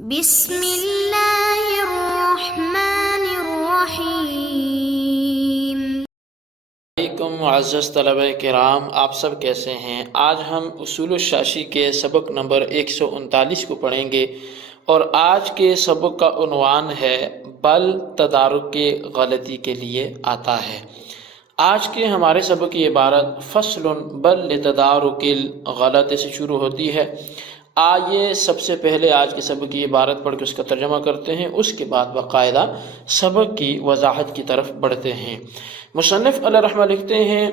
بسم اللہ الرحمن الرحیم۔ علیکم معزز طلبہ کرام، آپ سب کیسے ہیں؟ آج ہم اصول الشاشی کے سبق نمبر 139 کو پڑھیں گے اور آج کے سبق کا عنوان ہے بل تدارک کی غلطی کے لیے آتا ہے۔ آج کے ہمارے سبق کی عبارت فصل بل لتدارک الغلط سے شروع ہوتی ہے۔ آئیے سب سے پہلے آج کے سبق کی عبارت پڑھ کے اس کا ترجمہ کرتے ہیں، اس کے بعد باقاعدہ سبق کی وضاحت کی طرف بڑھتے ہیں۔ مصنف علیہ رحمہ لکھتے ہیں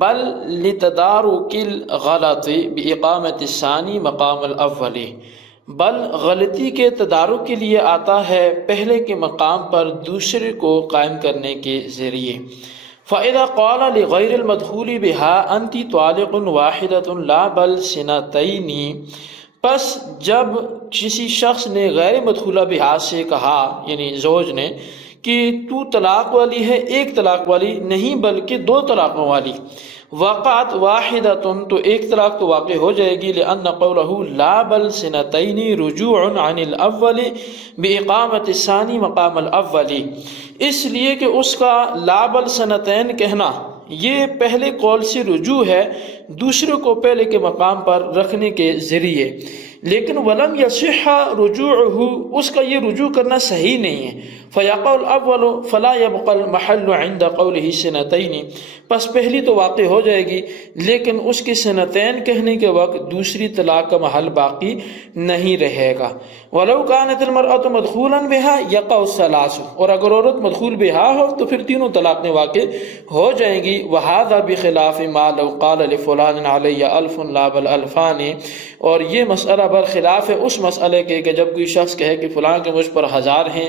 بل لتدارک الغلط باقامۃ الثانی مقام الاول، بل غلطی کے تدارک کے لیے آتا ہے پہلے کے مقام پر دوسرے کو قائم کرنے کے ذریعے۔ فَإِذَا قَالَ لِغَيْرِ الْمَدْخُولِ بِهَا أَنْتِ طَالِقٌ وَاحِدَةٌ لَا بَلْ سِنَتَيْنِ، پس جب کسی شخص نے غیر مدخولہ بہا سے کہا، یعنی زوج نے، کہ تو طلاق والی ہے، ایک طلاق والی نہیں بلکہ دو طلاقوں والی، وقعت واحدۃ، تو ایک طلاق تو واقع ہو جائے گی، لأن قولہ لا بل سنتین رجوع عن الاول باقامۃ الثانی مقام الاول، اس لیے کہ اس کا لا بل سنتین کہنا یہ پہلے قول سے رجوع ہے دوسرے کو پہلے کے مقام پر رکھنے کے ذریعے، لیکن ولم یصح رجوعہ، اس کا یہ رجوع کرنا صحیح نہیں ہے۔ فیقع الاول فلا يبقى المحل عند قوله سنتین، پس پہلی تو واقع ہو جائے گی لیکن اس کے سنتین کہنے کے وقت دوسری طلاق کا محل باقی نہیں رہے گا۔ ولو كانت المرأة مدخولا بها يقع الثلاث، اور اگر عورت مدخول بها ہو تو پھر تینوں طلاقیں واقع ہو جائیں گی۔ وهذا بخلاف ما لو قال لفلان علی الف لا بل الفان، اور یہ مسئلہ برخلاف ہے اس مسئلے کے کہ جب کوئی شخص کہے کہ فلاں کے مجھ پر 1000 ہیں،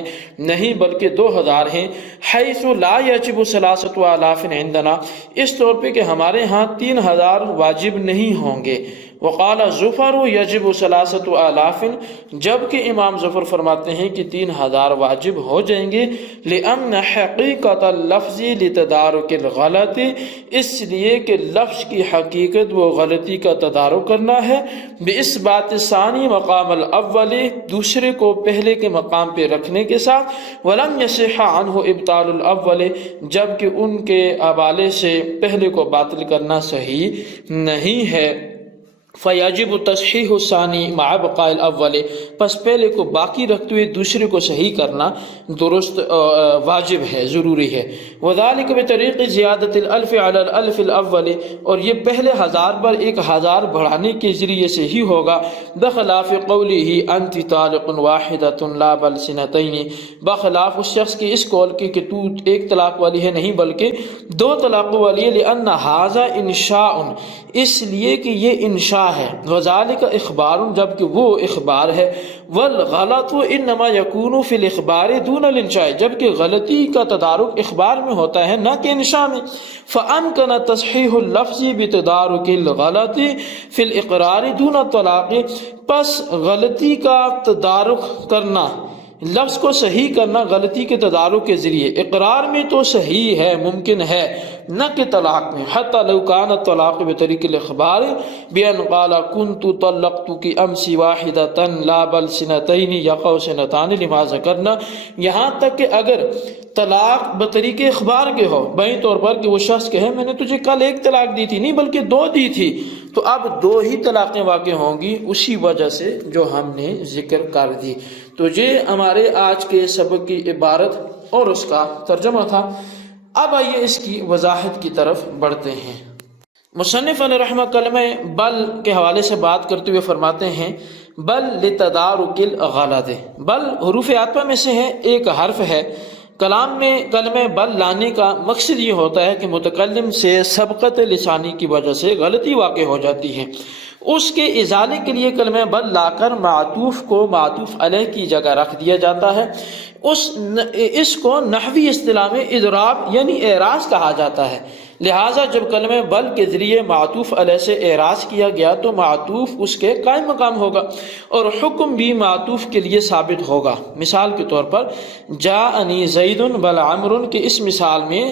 نہیں بلکہ 2000 ہیں، حیث لا یجب 3000 عندنا، اس طور پہ کہ ہمارے ہاں 3000 واجب نہیں ہوں گے۔ وقال ظفر یجب 3000، جبکہ امام ظفر فرماتے ہیں کہ 3000 واجب ہو جائیں گے۔ لأن حقیقت اللفظ لتدارک الغلط، اس لیے کہ لفظ کی حقیقت وہ غلطی کا تدارک کرنا ہے، باثبات ثانی مقام الاول، دوسرے کو پہلے کے مقام پہ رکھنے کے ساتھ، ولم یصح عنہ ابطال الاول، جبکہ ان کے حوالے سے پہلے کو باطل کرنا صحیح نہیں ہے۔ فیجب تصحیح الثانی مع بقاء الاول، پس پہلے کو باقی رکھتے ہوئے دوسرے کو صحیح کرنا درست واجب ہے، ضروری ہے۔ وذلك بطریق زیادت الالف علی الالف الاول، اور یہ پہلے 1000 پر 1000 بڑھانے کے ذریعے سے ہی ہوگا۔ بخلاف قوله انت طالق واحدۃ لا بل سنتین، بخلاف اس شخص کے اس قول کے کہ تو ایک طلاق والی ہے نہیں بلکہ 2 طلاقوں والی ہے۔ لأن هذا انشاء، اس لیے کہ یہ انشاء ہے، وذالک اخبار، جبکہ وہ اخبار ہے، والغلط انما یکون فی الاخبار دون الانشاء، جبکہ غلطی کا تدارک اخبار میں ہوتا ہے نہ کہ انشاء میں۔ فامکن تصحیح اللفظ بتدارک الغلط فی الاقرار دون الطلاق، پس غلطی کا تدارک کرنا، لفظ کو صحیح کرنا غلطی کے تدارک کے ذریعے اقرار میں تو صحیح ہے، ممکن ہے، نہ کہ طلاق میں۔ حتی لو کان الطلاق بطریق الاخبار بان قال كنت طلقتك امس واحدۃ لا بل سنتین یقع سنتان لما ذکرنا، یہاں تک کہ اگر طلاق بطریق اخبار کے ہو، بین طور پر کہ وہ شخص کہے میں نے تجھے کل 1 طلاق دی تھی، نہیں بلکہ 2 دی تھی، تو اب 2 ہی طلاقیں واقع ہوں گی اسی وجہ سے جو ہم نے ذکر کر دی۔ تو یہ ہمارے آج کے سبق کی عبارت اور اس کا ترجمہ تھا۔ اب آئیے اس کی وضاحت کی طرف بڑھتے ہیں۔ مصنف علیہ رحمہ کلمہ بل کے حوالے سے بات کرتے ہوئے فرماتے ہیں بل لتدارک الغلط، بل حروف عاطفہ میں سے ہے، ایک حرف ہے۔ کلام میں کلمہ بل لانے کا مقصد یہ ہوتا ہے کہ متکلم سے سبقت لسانی کی وجہ سے غلطی واقع ہو جاتی ہے، اس کے ازالے کے لیے کلمہ بل لا کر معطوف کو معطوف علیہ کی جگہ رکھ دیا جاتا ہے۔ اس کو نحوی اصطلاح میں اضراب یعنی اعراض کہا جاتا ہے۔ لہٰذا جب کلمہ بل کے ذریعے معطوف علیہ سے اعراض کیا گیا تو معطوف اس کے قائم مقام ہوگا اور حکم بھی معطوف کے لیے ثابت ہوگا۔ مثال کے طور پر جاءنی زید بل عمر، کہ اس مثال میں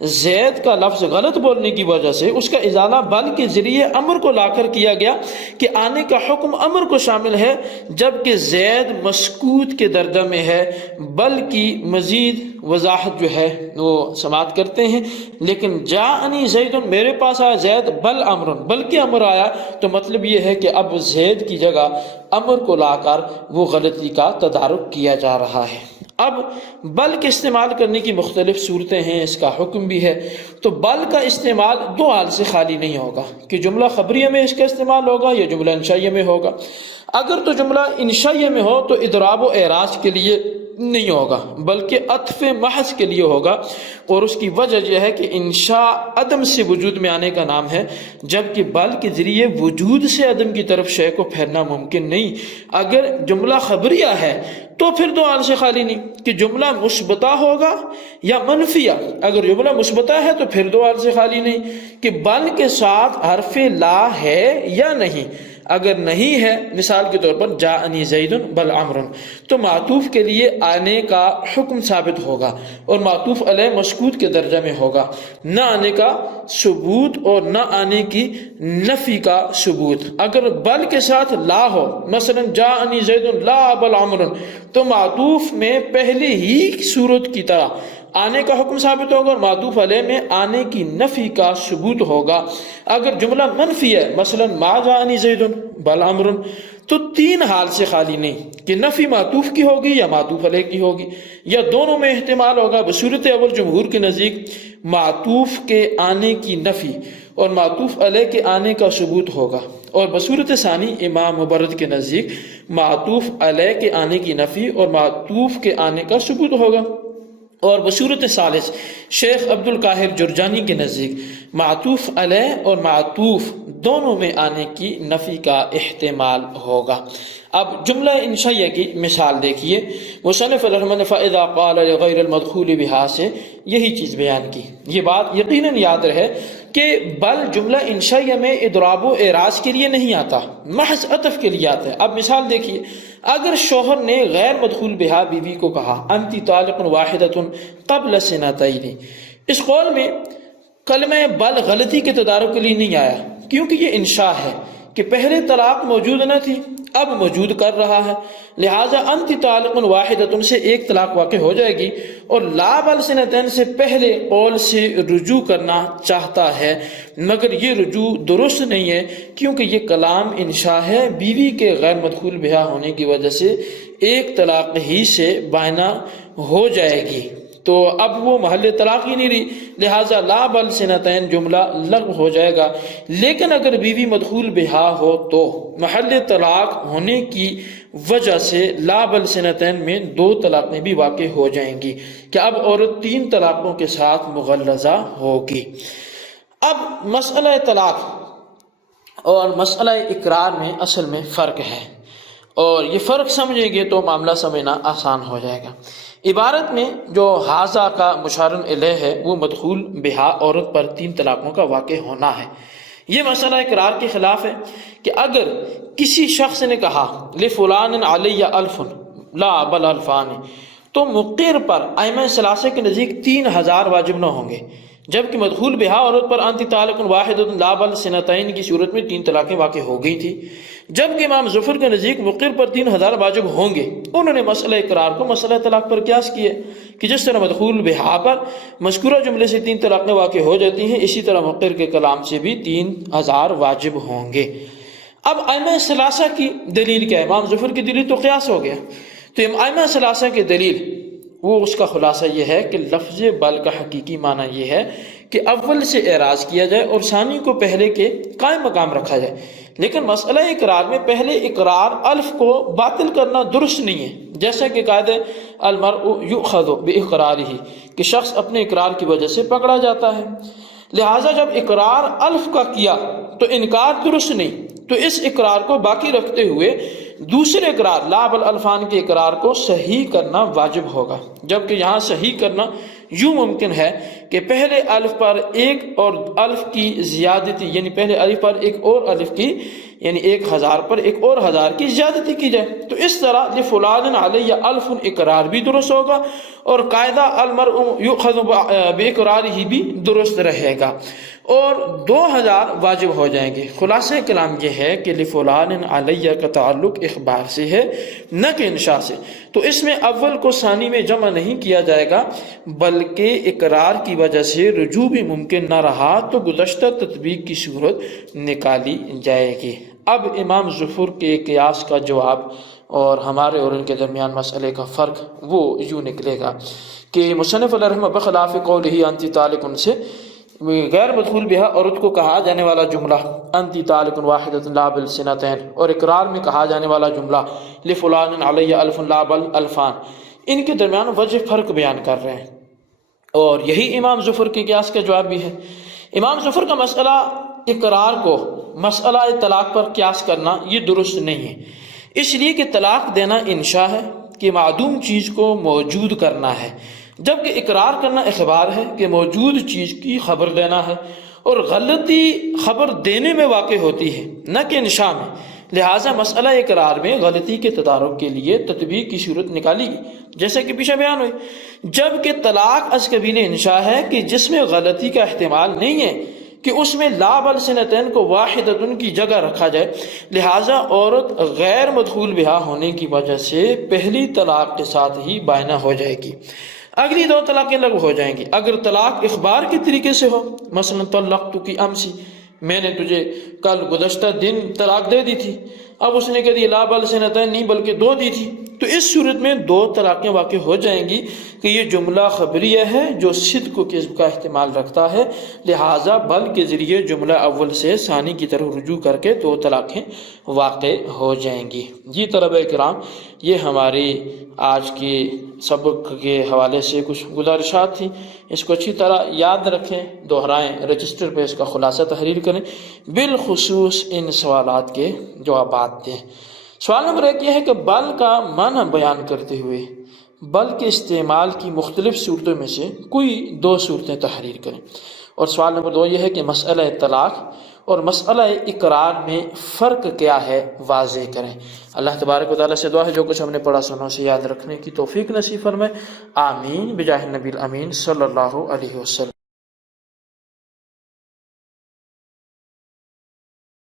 زید کا لفظ غلط بولنے کی وجہ سے اس کا ازالہ بل کے ذریعے امر کو لا کر کیا گیا کہ آنے کا حکم امر کو شامل ہے، جبکہ زید مسکوت کے درجہ میں ہے، بل کی مزید وضاحت جو ہے وہ سماعت کرتے ہیں۔ لیکن جاءنی زید، میرے پاس آیا زید، بل امر، بلکہ امر آیا، تو مطلب یہ ہے کہ اب زید کی جگہ امر کو لا کر وہ غلطی کا تدارک کیا جا رہا ہے۔ اب بل کے استعمال کرنے کی مختلف صورتیں ہیں، اس کا حکم بھی ہے۔ تو بل کا استعمال دو حال سے خالی نہیں ہوگا کہ جملہ خبریہ میں اس کا استعمال ہوگا یا جملہ انشائیہ میں ہوگا۔ اگر تو جملہ انشائیہ میں ہو تو اضراب و اعراض کے لیے نہیں ہوگا بلکہ عطف محض کے لیے ہوگا، اور اس کی وجہ یہ ہے کہ انشاء عدم سے وجود میں آنے کا نام ہے، جبکہ بل کے ذریعے وجود سے عدم کی طرف شے کو پھیرنا ممکن نہیں۔ اگر جملہ خبریہ ہے تو پھر دو حال سے خالی نہیں کہ جملہ مثبتہ ہوگا یا منفیہ۔ اگر جملہ مثبتہ ہے تو پھر دو حال سے خالی نہیں کہ بل کے ساتھ حرف لا ہے یا نہیں۔ اگر نہیں ہے، مثال کے طور پر جاءنی زید بل عمر، تو معطوف کے لیے آنے کا حکم ثابت ہوگا اور معطوف علیہ مسکوت کے درجہ میں ہوگا، نہ آنے کا ثبوت اور نہ آنے کی نفی کا ثبوت۔ اگر بل کے ساتھ لا ہو، مثلا جاءنی زید لا بل عمر، تو معطوف میں پہلے ہی صورت کی طرح آنے کا حکم ثابت ہوگا اور معطوف علیہ میں آنے کی نفی کا ثبوت ہوگا۔ اگر جملہ منفی ہے، مثلا ما جاءنی زید بل عمر، تو تین حال سے خالی نہیں کہ نفی معطوف کی ہوگی یا معطوف علیہ کی ہوگی، یا دونوں میں احتمال ہوگا۔ بصورت اول جمہور کے نزدیک معطوف کے آنے کی نفی اور معطوف علیہ کے آنے کا ثبوت ہوگا، اور بصورت ثانی امام مبرد کے نزدیک معطوف علیہ کے آنے کی نفی اور معطوف کے آنے کا ثبوت ہوگا، اور بصورت ثالث شیخ عبد القاہر جرجانی کے نزدیک معطوف علیہ اور معطوف دونوں میں آنے کی نفی کا احتمال ہوگا۔ اب جملہ انشائیہ کی مثال دیکھیے، مصنف الرحمن فَإِذَا قَالَ لِغَيْرِ الْمَدْخُولِ بِهَا سے یہی چیز بیان کی۔ یہ بات یقیناً یاد رہے کہ بل جملہ انشائیہ میں اضراب و اعراض کے لیے نہیں آتا، محض عطف کے لیے آتا ہے۔ اب مثال دیکھیے، اگر شوہر نے غیر مدخول بہا بیوی کو کہا انتی طالق واحدۃ قبل سنتین، اس قول میں کلمہ بل غلطی کے تدارک کے لیے نہیں آیا، کیونکہ یہ انشاء ہے کہ پہلے طلاق موجود نہ تھی، اب موجود کر رہا ہے، لہٰذا انتی طالق واحدۃ سے ایک طلاق واقع ہو جائے گی، اور لا بل سنتین سے پہلے قول سے رجوع کرنا چاہتا ہے، مگر یہ رجوع درست نہیں ہے کیونکہ یہ کلام انشاء ہے، بیوی کے غیر مدخول بہا ہونے کی وجہ سے ایک طلاق ہی سے بائنا ہو جائے گی، تو اب وہ محل طلاق ہی نہیں رہی، لہٰذا لا بل سنتین جملہ لغو ہو جائے گا۔ لیکن اگر بیوی مدخول بہا ہو تو محل طلاق ہونے کی وجہ سے لا بل سنتین میں دو طلاقیں بھی واقع ہو جائیں گی کہ اب عورت تین طلاقوں کے ساتھ مغلظہ ہوگی۔ اب مسئلہ طلاق اور مسئلہ اقرار میں اصل میں فرق ہے، اور یہ فرق سمجھیں گے تو معاملہ سمجھنا آسان ہو جائے گا۔ عبارت میں جو حاضہ کا مشار الیہ ہے وہ مدخول بہا عورت پر تین طلاقوں کا واقع ہونا ہے۔ یہ مسئلہ اقرار کے خلاف ہے کہ اگر کسی شخص نے کہا لفلان علی الف لا بل الفان، تو مقر پر ائمہ ثلاثہ کے نزدیک 3000 واجب نہ ہوں گے، جبکہ مدخول بہا عورت پر انتی طالق واحد لا بل سنتین کی صورت میں تین طلاقیں واقع ہو گئی تھی، جبکہ امام ظفر کے نزدیک مقر پر 3000 واجب ہوں گے۔ انہوں نے مسئلہ اقرار کو مسئلہ طلاق پر قیاس کیے کہ جس طرح مدخول بہا پر مذکورہ جملے سے تین طلاقیں واقع ہو جاتی ہیں، اسی طرح مقر کے کلام سے بھی 3000 واجب ہوں گے۔ اب ائمہ ثلاثہ کی دلیل کیا ہے؟ امام ظفر کی دلیل تو قیاس ہو گیا، تو ائمہ ثلاثہ کی دلیل وہ اس کا خلاصہ یہ ہے کہ لفظ بل کا حقیقی معنی یہ ہے کہ اول سے اعراض کیا جائے اور ثانی کو پہلے کے قائم مقام رکھا جائے، لیکن مسئلہ اقرار میں پہلے اقرار الف کو باطل کرنا درست نہیں ہے، جیسا کہ قاعدہ المرء یؤخذ باقرارہ کہ شخص اپنے اقرار کی وجہ سے پکڑا جاتا ہے، لہٰذا جب اقرار الف کا کیا تو انکار درست نہیں، تو اس اقرار کو باقی رکھتے ہوئے دوسرے اقرار لا بل الفان کے اقرار کو صحیح کرنا واجب ہوگا، جبکہ یہاں صحیح کرنا یوں ممکن ہے کہ پہلے الف پر ایک اور الف کی زیادتی، یعنی پہلے الف پر ایک اور الف کی، یعنی 1000 پر ایک اور 1000 کی زیادتی کی جائے. تو اس طرح لفلان علیہ الف اقرار بھی درست ہوگا، اور قاعدہ المرء یؤخذ باقرارہ بھی درست رہے گا، اور 2000 واجب ہو جائیں گے. خلاصہ کلام یہ ہے کہ لفلان علیہ کا تعلق اخبار سے ہے نہ کہ انشاء سے. تو اس میں اول کو ثانی میں جمع نہیں کیا جائے گا، بلکہ اقرار کی وجہ سے رجوع بھی ممکن نہ رہا تو گزشتہ تطبیق کی صورت نکالی جائے گی. اب امام ظفر کے قیاس کا جواب اور ہمارے اور ان کے درمیان مسئلے کا فرق وہ یوں نکلے گا کہ مصنف علیہ رحمہ بخلاف قولہ انت طالق سے غیر مدخول بہا عورت کو کہا جانے والا جملہ انت طالق واحدۃ لا بل سنتین، اور اقرار میں کہا جانے والا جملہ لفلان علیہ الف لا بل الفان، ان کے درمیان وجہ فرق بیان کر رہے ہیں، اور یہی امام ظفر کے قیاس کا جواب بھی ہے. امام ظفر کا مسئلہ اقرار کو مسئلہ طلاق پر قیاس کرنا یہ درست نہیں ہے، اس لیے کہ طلاق دینا انشاء ہے کہ معدوم چیز کو موجود کرنا ہے، جبکہ اقرار کرنا اخبار ہے کہ موجود چیز کی خبر دینا ہے، اور غلطی خبر دینے میں واقع ہوتی ہے نہ کہ انشاء میں. لہٰذا مسئلہ اقرار میں غلطی کے تدارک کے لیے تطبیق کی صورت نکالی گئی جیسے کہ پیچھے بیان ہوئی، جبکہ طلاق از قبیل انشاء ہے کہ جس میں غلطی کا احتمال نہیں ہے کہ اس میں لا بل سنتین کو واحدۃ کی جگہ رکھا جائے. لہٰذا عورت غیر مدخول بہا ہونے کی وجہ سے پہلی طلاق کے ساتھ ہی بائنہ ہو جائے گی، اگلی 2 طلاقیں لغو ہو جائیں گی. اگر طلاق اخبار کے طریقے سے ہو، مثلا طلقتک امسی، میں نے تجھے کل گزشتہ دن طلاق دے دی تھی، اب اس نے کہہ دی لا بل سنتین نہیں بلکہ 2 دی تھی، تو اس صورت میں 2 طلاقیں واقع ہو جائیں گی کہ یہ جملہ خبریہ ہے جو صدق و کذب کا احتمال رکھتا ہے. لہٰذا بل کے ذریعے جملہ اول سے ثانی کی طرف رجوع کر کے 2 طلاقیں واقع ہو جائیں گی. جی طلبہ کرام، یہ ہماری آج کی سبق کے حوالے سے کچھ گزارشات تھیں، اس کو اچھی طرح یاد رکھیں، دہرائیں، رجسٹر پہ اس کا خلاصہ تحریر کریں، بالخصوص ان سوالات کے جوابات دیں. سوال نمبر 1 یہ ہے کہ بل کا معنی بیان کرتے ہوئے بل کے استعمال کی مختلف صورتوں میں سے کوئی 2 صورتیں تحریر کریں. اور سوال نمبر 2 یہ ہے کہ مسئلہ طلاق اور مسئلہ اقرار میں فرق کیا ہے واضح کریں. اللہ تبارک و تعالیٰ سے دعا ہے جو کچھ ہم نے پڑھا سنا اسے یاد رکھنے کی توفیق نصیب فرمائے. آمین بجاہ النبی الامین صلی اللہ علیہ وسلم.